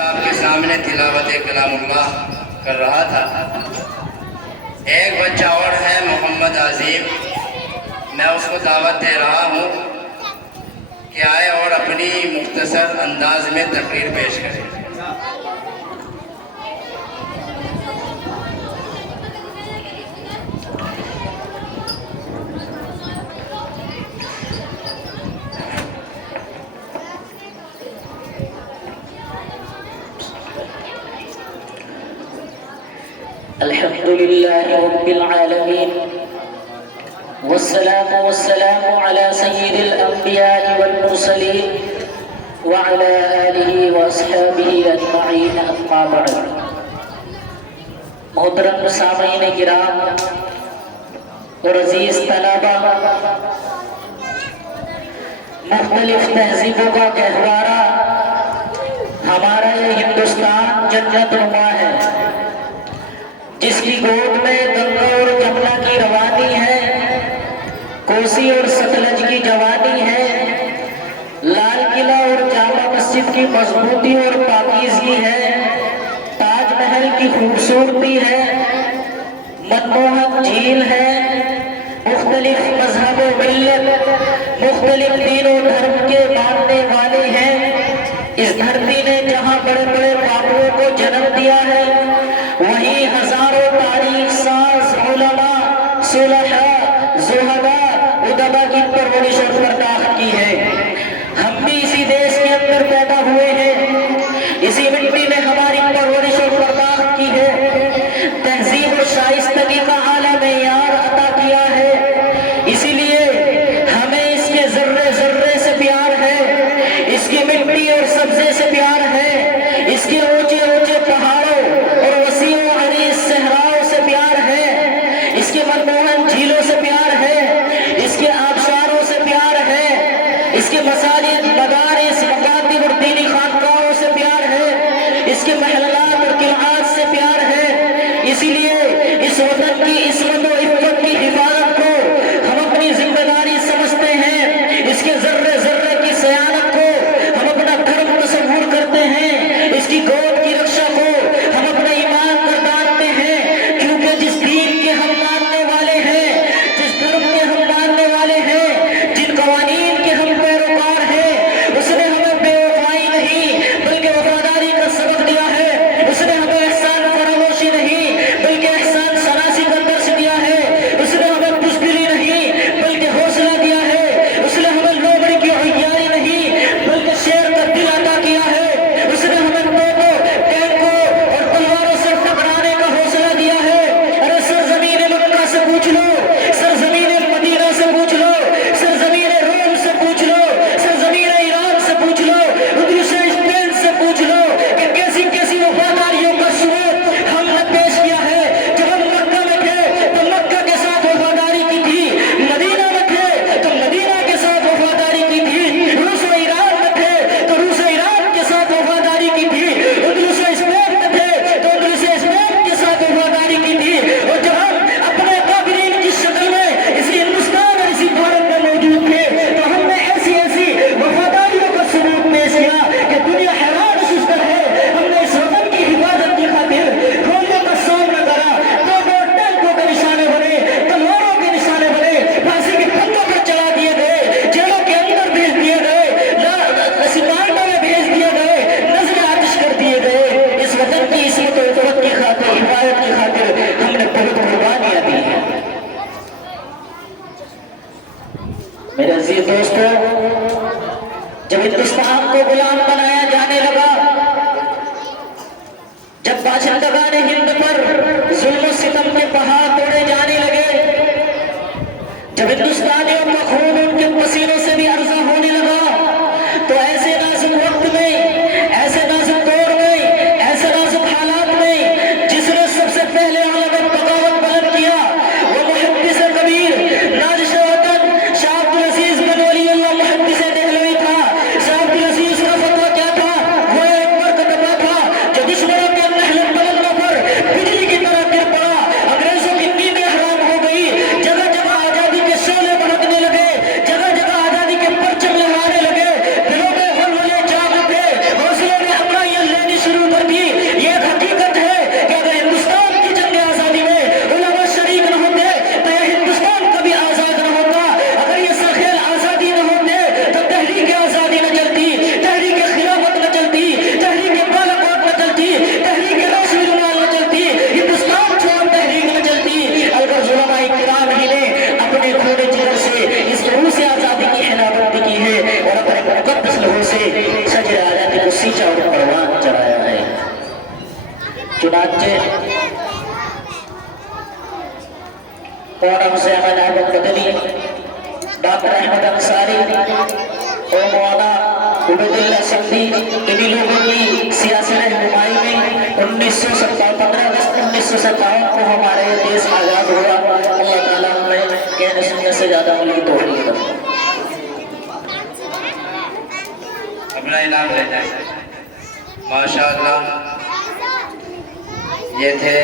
आपके सामने तिलावत कलामुल्लाह कर रहा था। एक बच्चा और है मोहम्मद आज़ीम, मैं उसको दावत दे रहा हूँ कि आए और अपनी मुख्तसर अंदाज में तकरीर पेश करें। अल्हम्दुलिल्लाह रब्बिल आलमीन वस्सलातु वस्सलामु अला सय्यिदिल अंबिया वल मुरसलीन व अला आलिहि व अस्हाबिहि अजमईन अम्मा बअद। मोहतरम सामीईन किराम और अजीज तलबा, मुख्तलिफ तहजीबों का गहवारा हमारा ये हिंदुस्तान जन्नतनुमा है, जिसकी गोद में गंगा और जमुना की रवानी है, कोसी और सतलज की जवानी है, लाल किला और जामा मस्जिद की मजबूती और पाकीज़गी है, ताजमहल की खूबसूरती है, मनमोहक झील है, मुख्तलिफ मजहब व मिल्लत, मुख्तलिफ दीन और धर्म के मानने वाले हैं। इस धरती ने जहाँ बड़े बड़े बाबुओं को जन्म दिया है, वहीं हजारों तारीख साज उलमा, सुलहा, जुहदा, उदबा की परवरिश और बर्दाश्त की है। हम भी इसी देश के अंदर पैदा हुए हैं, इसी मिट्टी में हमारी परवरिश और बर्दाश्त की है। तहजीब और शाइस्तगी का आला मेयार अता किया है, इसीलिए हमें इसके जर्रे जर्रे से प्यार है, इसकी मिट्टी और सब्जे से प्यार है, इसके ऊंचे ऊंचे पहाड़ों और वसीओ अरीज सहराओं से प्यार है, इसके मनमोहन झीलों से प्यार है, इसके आबशारों से प्यार है, इसके मसाजिद, मदारिस, मकातिब और दीनी खानकाहों से प्यार है, इसके महल्लात और किलात से प्यार है। इसीलिए इस वतन की इस्मत और इफ़्फ़त की हिफाजत को हम अपनी जिम्मेदारी समझते हैं, इसके जर्रे जर्रे की सयानत को हम अपना धर्म तस्वुर करते हैं, इसकी गोद की रक्षा को हम अपना ईमान गर्दानते हैं, क्योंकि जिस दीन के हम मानने वाले हैं, जिस धर्म के हम मानने वाले हैं, जिन कवानीन के हम पैरोकार हैं, उसने हमें बेवफाई नहीं बल्कि वफादारी का सबक दिया है। चुनाचे और हमसे अमन अहमद बदली, डॉक्टर अहमद अंसारी और मौलाना उबैदुल्लाह सिंधी, इन्हीं लोगों की सियासी रहनुमाई में 15 अगस्त 1957 को हमारे देश आज़ाद हुआ। अल्लाह ताला हमें कहने सुनने से ज़्यादा अमल की तौफीक दे। अपना इनाम ले जाए। माशाअल्लाह, ये थे